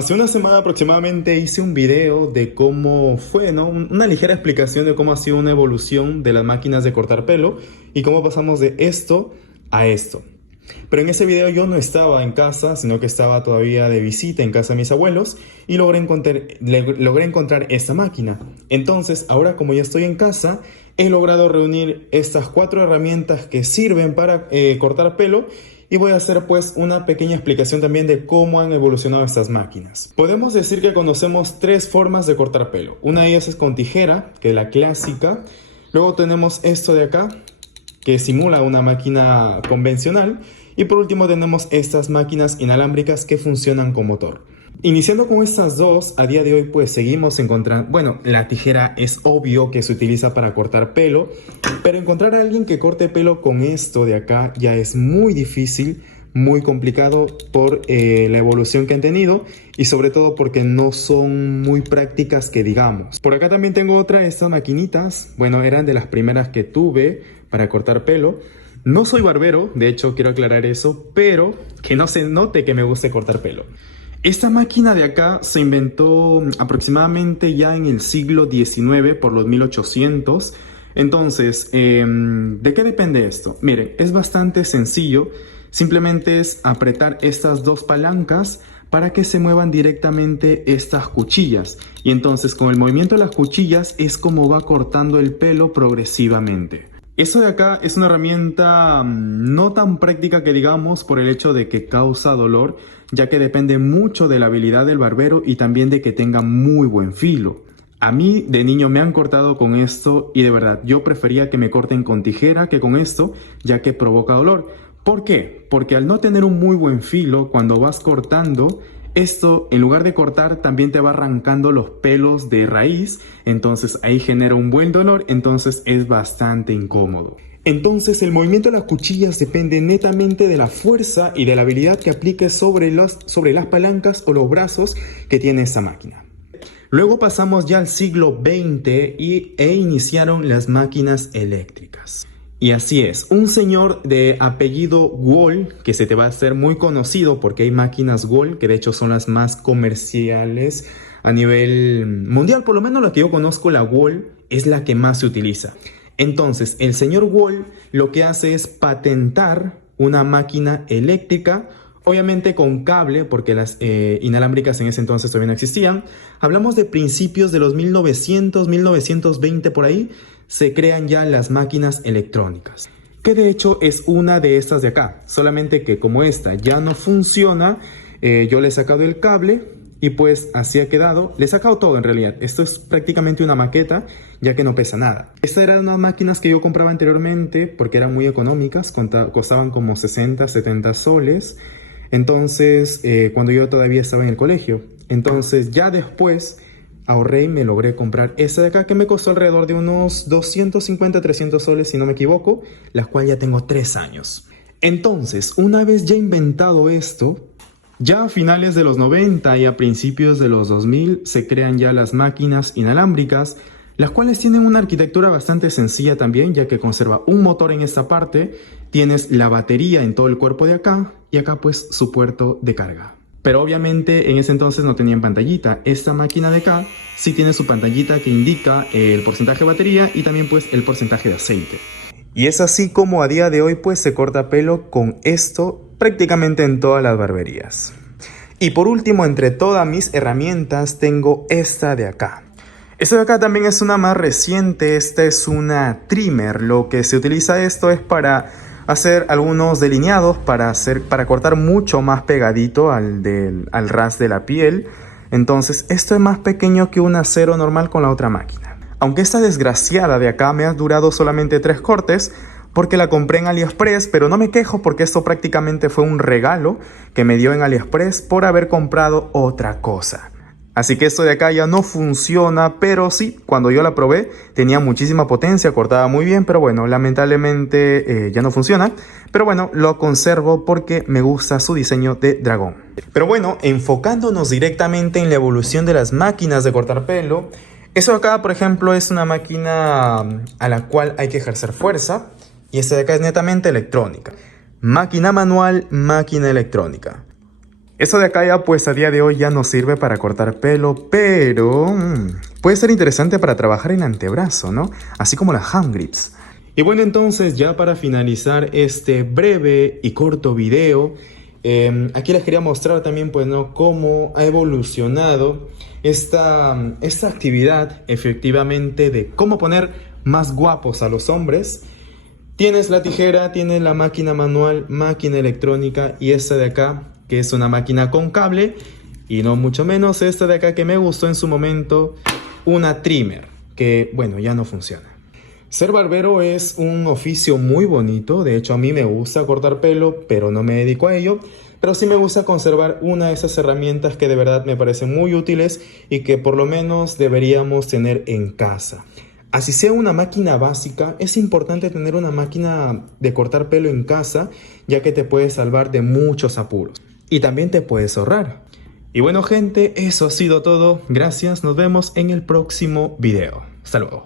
Hace una semana aproximadamente hice un video de cómo fue, ¿no? Una ligera explicación de cómo ha sido una evolución de las máquinas de cortar pelo y cómo pasamos de esto a esto. Pero en ese video yo no estaba en casa, sino que estaba todavía de visita en casa de mis abuelos y logré encontrar esta máquina. Entonces, ahora como ya estoy en casa, he logrado reunir estas 4 herramientas que sirven para cortar pelo. Y voy a hacer pues una pequeña explicación también de cómo han evolucionado estas máquinas. Podemos decir que conocemos 3 formas de cortar pelo. Una de ellas es con tijera, que es la clásica. Luego tenemos esto de acá, que simula una máquina convencional. Y por último tenemos estas máquinas inalámbricas que funcionan con motor. Iniciando con estas dos, a día de hoy pues seguimos encontrando, bueno, la tijera es obvio que se utiliza para cortar pelo, pero encontrar a alguien que corte pelo con esto de acá ya es muy difícil, muy complicado por la evolución que han tenido y sobre todo porque no son muy prácticas que digamos. Por acá también tengo otra de estas maquinitas, bueno, eran de las primeras que tuve para cortar pelo. No soy barbero, de hecho quiero aclarar eso, pero que no se note que me guste cortar pelo. Esta máquina de acá se inventó aproximadamente ya en el siglo XIX, por los 1800. Entonces, ¿de qué depende esto? Mire, es bastante sencillo. Simplemente es apretar estas 2 palancas para que se muevan directamente estas cuchillas. Y entonces con el movimiento de las cuchillas es como va cortando el pelo progresivamente. Eso de acá es una herramienta no tan práctica que digamos por el hecho de que causa dolor, ya que depende mucho de la habilidad del barbero y también de que tenga muy buen filo. A mí de niño me han cortado con esto y de verdad yo prefería que me corten con tijera que con esto, ya que provoca dolor. ¿Por qué? Porque al no tener un muy buen filo, cuando vas cortando, esto en lugar de cortar también te va arrancando los pelos de raíz, entonces ahí genera un buen dolor, entonces es bastante incómodo. Entonces el movimiento de las cuchillas depende netamente de la fuerza y de la habilidad que apliques sobre las palancas o los brazos que tiene esta máquina. Luego pasamos ya al siglo XX e iniciaron las máquinas eléctricas. Y así es, un señor de apellido Wall, que se te va a hacer muy conocido porque hay máquinas Wall, que de hecho son las más comerciales a nivel mundial, por lo menos la que yo conozco, la Wall, es la que más se utiliza. Entonces, el señor Wall lo que hace es patentar una máquina eléctrica, obviamente con cable, porque las inalámbricas en ese entonces todavía no existían. Hablamos de principios de los 1900, 1920 por ahí, se crean ya las máquinas electrónicas. Que de hecho es una de estas de acá, solamente que como esta ya no funciona, yo le he sacado el cable y pues así ha quedado. Le he sacado todo en realidad, esto es prácticamente una maqueta, ya que no pesa nada. Estas eran unas máquinas que yo compraba anteriormente porque eran muy económicas, costaban como 60, 70 soles. Entonces, cuando yo todavía estaba en el colegio. Entonces, ya después ahorré y me logré comprar esta de acá que me costó alrededor de unos 250, 300 soles, si no me equivoco, la cual ya tengo 3 años. Entonces, una vez ya inventado esto, ya a finales de los 90 y a principios de los 2000 se crean ya las máquinas inalámbricas, las cuales tienen una arquitectura bastante sencilla también, ya que conserva un motor en esta parte, tienes la batería en todo el cuerpo de acá y acá pues su puerto de carga. Pero obviamente en ese entonces no tenían pantallita. Esta máquina de acá sí tiene su pantallita que indica el porcentaje de batería y también pues el porcentaje de aceite. Y es así como a día de hoy pues se corta pelo con esto prácticamente en todas las barberías. Y por último, entre todas mis herramientas tengo esta de acá. Esta de acá también es una más reciente, esta es una trimmer. Lo que se utiliza esto es para hacer algunos delineados, para cortar mucho más pegadito al ras de la piel. Entonces esto es más pequeño que un acero normal con la otra máquina. Aunque esta desgraciada de acá me ha durado solamente 3 cortes, porque la compré en AliExpress, pero no me quejo porque esto prácticamente fue un regalo que me dio en AliExpress por haber comprado otra cosa. Así que esto de acá ya no funciona, pero sí, cuando yo la probé tenía muchísima potencia, cortaba muy bien, pero bueno, lamentablemente ya no funciona. Pero bueno, lo conservo porque me gusta su diseño de dragón. Pero bueno, enfocándonos directamente en la evolución de las máquinas de cortar pelo, eso de acá, por ejemplo, es una máquina a la cual hay que ejercer fuerza y esta de acá es netamente electrónica. Máquina manual, máquina electrónica. Eso de acá ya pues a día de hoy ya no sirve para cortar pelo, pero puede ser interesante para trabajar en antebrazo, ¿no? Así como las hand grips. Y bueno, entonces ya para finalizar este breve y corto video, aquí les quería mostrar también pues, ¿no?, cómo ha evolucionado esta actividad efectivamente de cómo poner más guapos a los hombres. Tienes la tijera, tienes la máquina manual, máquina electrónica y esta de acá, que es una máquina con cable, y no mucho menos esta de acá que me gustó en su momento, una trimmer, que bueno, ya no funciona. Ser barbero es un oficio muy bonito, de hecho a mí me gusta cortar pelo, pero no me dedico a ello, pero sí me gusta conservar una de esas herramientas que de verdad me parecen muy útiles y que por lo menos deberíamos tener en casa. Así sea una máquina básica, es importante tener una máquina de cortar pelo en casa, ya que te puede salvar de muchos apuros. Y también te puedes ahorrar. Y bueno gente, eso ha sido todo. Gracias, nos vemos en el próximo video. Hasta luego.